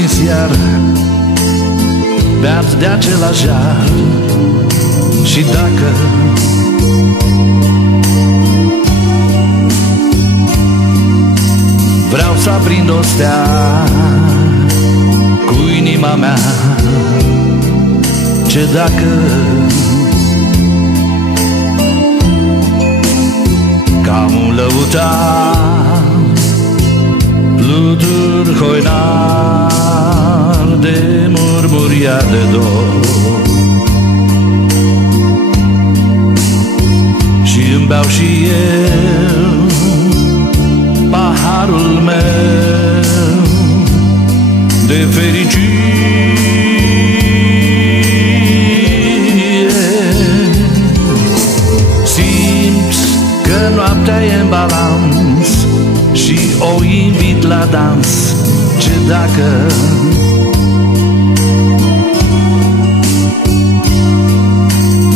aprins iar beat de același jar. Și dacă vreau să aprind o stea cu inima mea, ce dacă cam un lăutar flutur hoinar de murmuria de dor, și îmi beau și eu paharul meu de fericire. Simt că noaptea e în balans și o invit la dans, ce dacă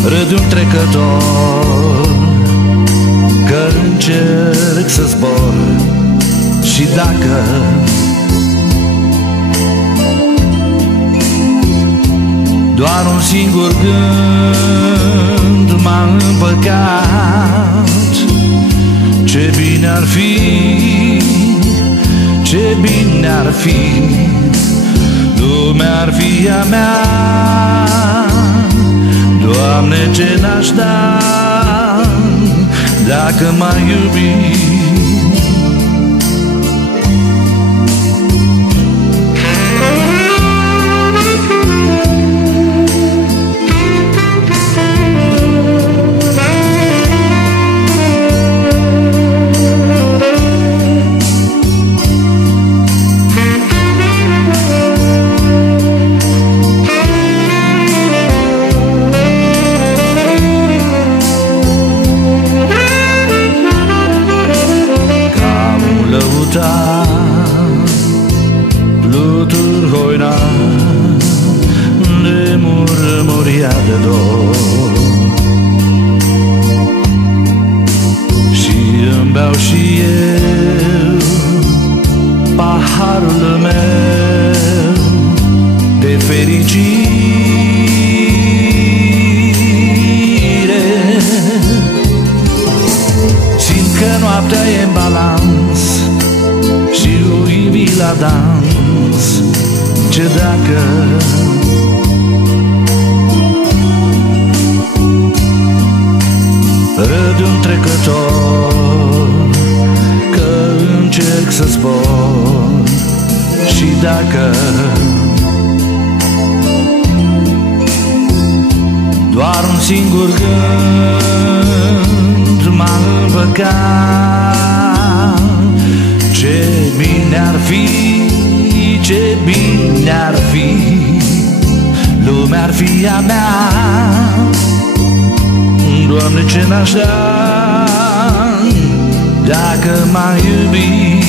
râd un trecător, că încerc să zbor. Și dacă doar un singur gând m-a împăcat, ce bine ar fi, ce bine ar fi, lumea ar fi a mea. Doamne, ce n-aș da dacă m-ai iubit. Flutur hoinar de murmuria de dor, și îmi beau și eu paharul meu de fericire. Simt că noaptea e în balans și o invit la dans, ce dacă râd un trecător, că încerc să zbor. Și dacă doar un singur gând m-a împăcat, ce bine ar fi, ce bine ar fi, lumea ar fi a mea. Doamne, ce n-aș da dacă m-ai iubit.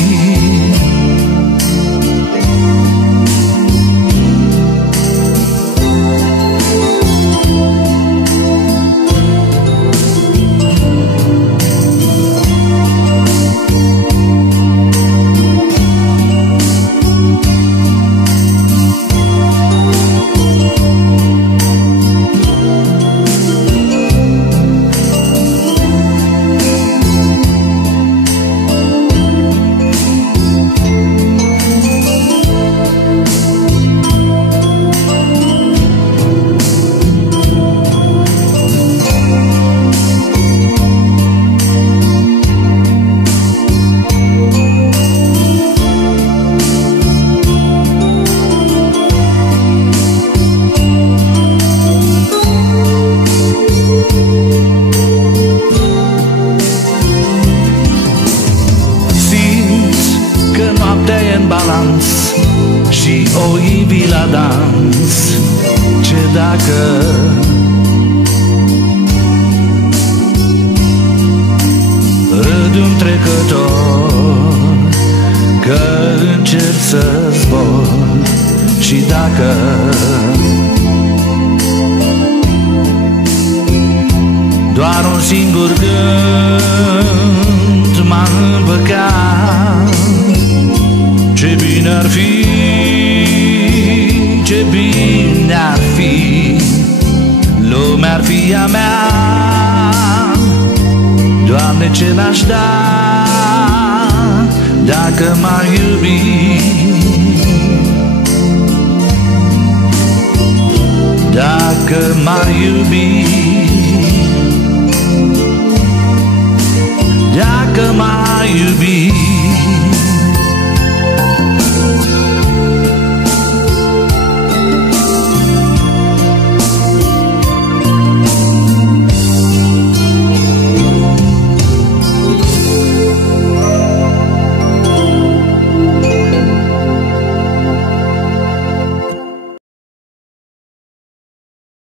Și o iubi la dans, ce dacă râd un trecător, că încerc să zbor. Și dacă doar un singur gând m-a împăcat, ce bine ar fi lumea ar fi a mea, Doamne, ce n-aș da dacă m-ai iubit.